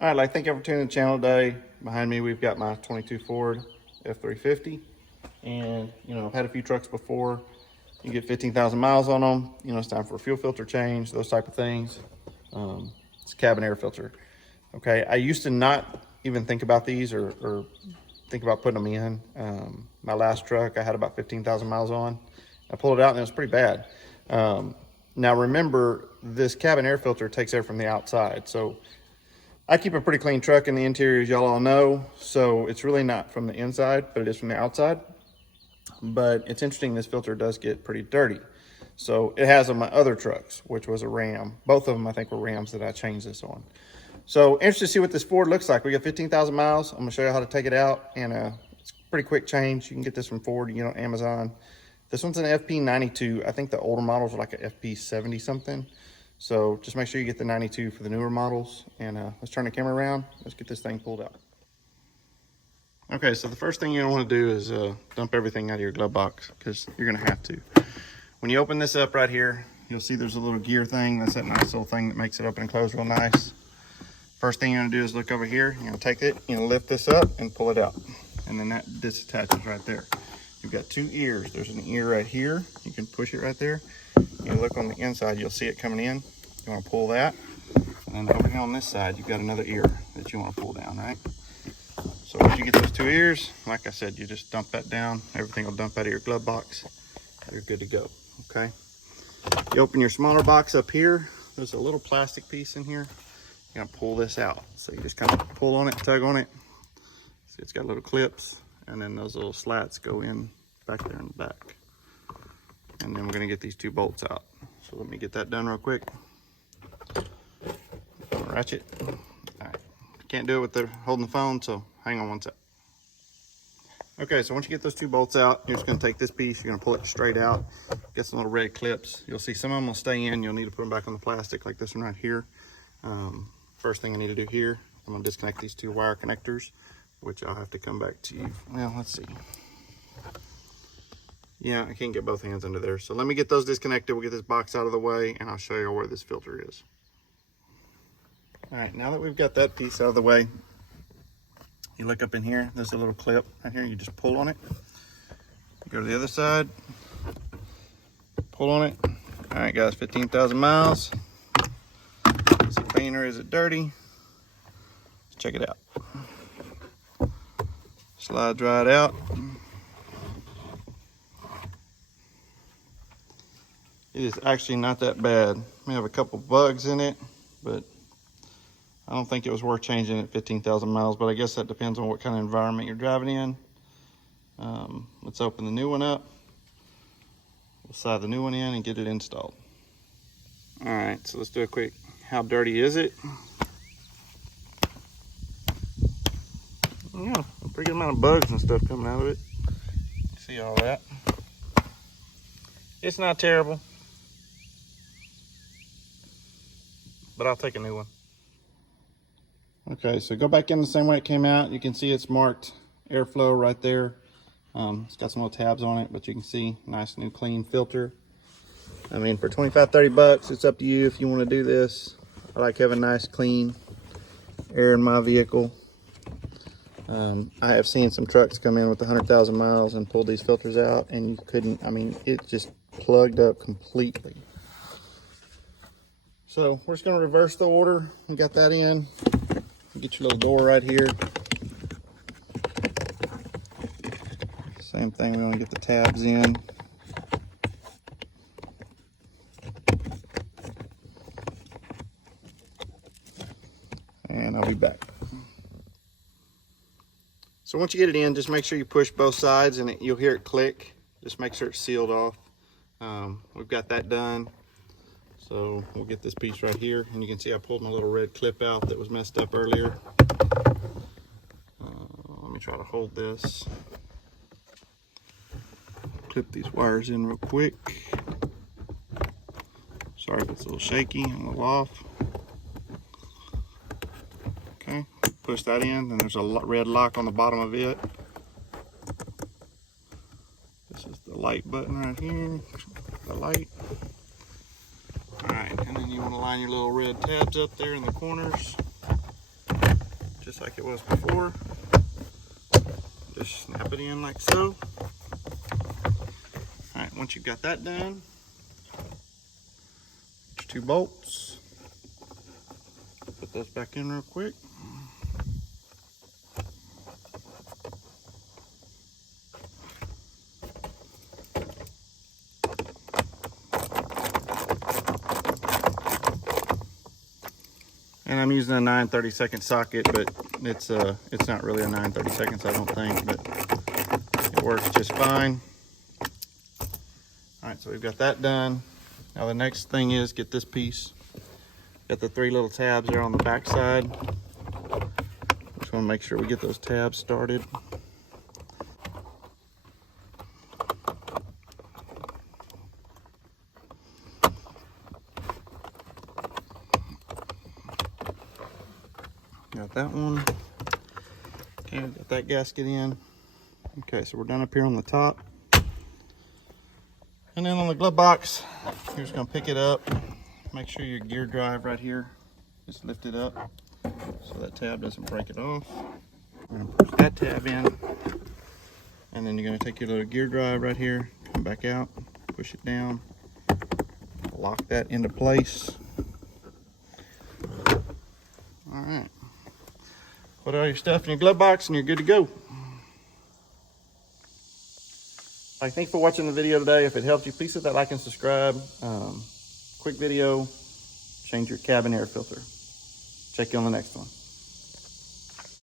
All right, like, thank you for tuning in the channel today. Behind me, we've got my 22 Ford F350. And, I've had a few trucks before. You get 15,000 miles on them. It's time for a fuel filter change, those type of things. It's a cabin air filter. Okay, I used to not even think about these or think about putting them in. My last truck, I had about 15,000 miles on. I pulled it out and it was pretty bad. Now remember, this cabin air filter takes air from the outside. So I keep a pretty clean truck in the interior, as y'all all know. So it's really not from the inside, but it is from the outside. But it's interesting, this filter does get pretty dirty. So it has on my other trucks, which was a Ram. Both of them, I think, were Rams that I changed this on. So interested to see what this Ford looks like. We got 15,000 miles. I'm gonna show you how to take it out, and it's a pretty quick change. You can get this from Ford, on Amazon. This one's an FP92. I think the older models are like a FP70 something. So just make sure you get the 92 for the newer models. And let's turn the camera around. Let's get this thing pulled out. Okay, so the first thing you want to do is dump everything out of your glove box, because you're gonna have to. When you open this up right here, you'll see there's a little gear thing. That's that nice little thing that makes it open and close real nice. First thing you're gonna do is look over here. You're gonna take it, lift this up and pull it out. And then that disattaches right there. You've got two ears. There's an ear right here. You can push it right there. You look on the inside, you'll see it coming in. You wanna pull that. And then over here on this side, you've got another ear that you wanna pull down, right? So once you get those two ears, like I said, you just dump that down. Everything will dump out of your glove box. You're good to go, okay? You open your smaller box up here. There's a little plastic piece in here. You're gonna pull this out. So you just kind of pull on it, tug on it. See, it's got little clips, and then those little slats go in back there in the back. And then we're gonna get these two bolts out. So let me get that done real quick. Ratchet. All right, can't do it with the holding the phone, so hang on one sec. Okay, so once you get those two bolts out, you're just gonna take this piece, you're gonna pull it straight out. Get some little red clips. You'll see some of them will stay in. You'll need to put them back on the plastic, like this one right here. First thing I need to do here, I'm gonna disconnect these two wire connectors, which I'll have to come back to you. Well, let's see. Yeah, I can't get both hands under there. So let me get those disconnected. We'll get this box out of the way, and I'll show you where this filter is. All right, now that we've got that piece out of the way, you look up in here, there's a little clip right here. You just pull on it. You go to the other side, pull on it. All right, guys, 15,000 miles. Is it clean or is it dirty? Let's check it out. Slides right out. It is actually not that bad. May have a couple bugs in it, but I don't think it was worth changing at 15,000 miles, but I guess that depends on what kind of environment you're driving in. Let's open the new one up. We'll slide the new one in and get it installed. All right, so let's do a quick, how dirty is it? Yeah, a pretty good amount of bugs and stuff coming out of it. See all that? It's not terrible, but I'll take a new one. Okay, so go back in the same way it came out. You can see it's marked airflow right there. It's got some little tabs on it, but you can see nice new clean filter. I mean, for 25, 30 bucks, it's up to you if you want to do this. I like having nice clean air in my vehicle. I have seen some trucks come in with 100,000 miles and pull these filters out, and you couldn't, I mean, it just plugged up completely. So we're just gonna reverse the order. We got that in. Get your little door right here. Same thing, we want to get the tabs in. And I'll be back. So once you get it in, just make sure you push both sides and you'll hear it click. Just make sure it's sealed off. We've got that done. So we'll get this piece right here, and you can see I pulled my little red clip out that was messed up earlier. Let me try to hold this. Clip these wires in real quick. Sorry if it's a little shaky and a little off. Okay, push that in, then there's a red lock on the bottom of it. This is the light button right here, the light. All right, and then you want to line your little red tabs up there in the corners. just like it was before. Just snap it in like so. All right, once you've got that done, your 2 bolts. Put those back in real quick. And I'm using a 9/32 socket, but it's not really a 9/32, I don't think, but it works just fine. All right, so we've got that done. Now the next thing is get this piece. Got the 3 little tabs there on the back side. Just want to make sure we get those tabs started. Got that one. Okay, got that gasket in. Okay, so we're done up here on the top. And then on the glove box, you're just gonna pick it up. Make sure your gear drive right here, just lift it up so that tab doesn't break it off. We're gonna push that tab in. And then you're gonna take your little gear drive right here, come back out, push it down, lock that into place. All right. Put all your stuff in your glove box and you're good to go. All right, thanks for watching the video today. If it helped you, please hit that like and subscribe. Quick video, change your cabin air filter. Check you on the next one.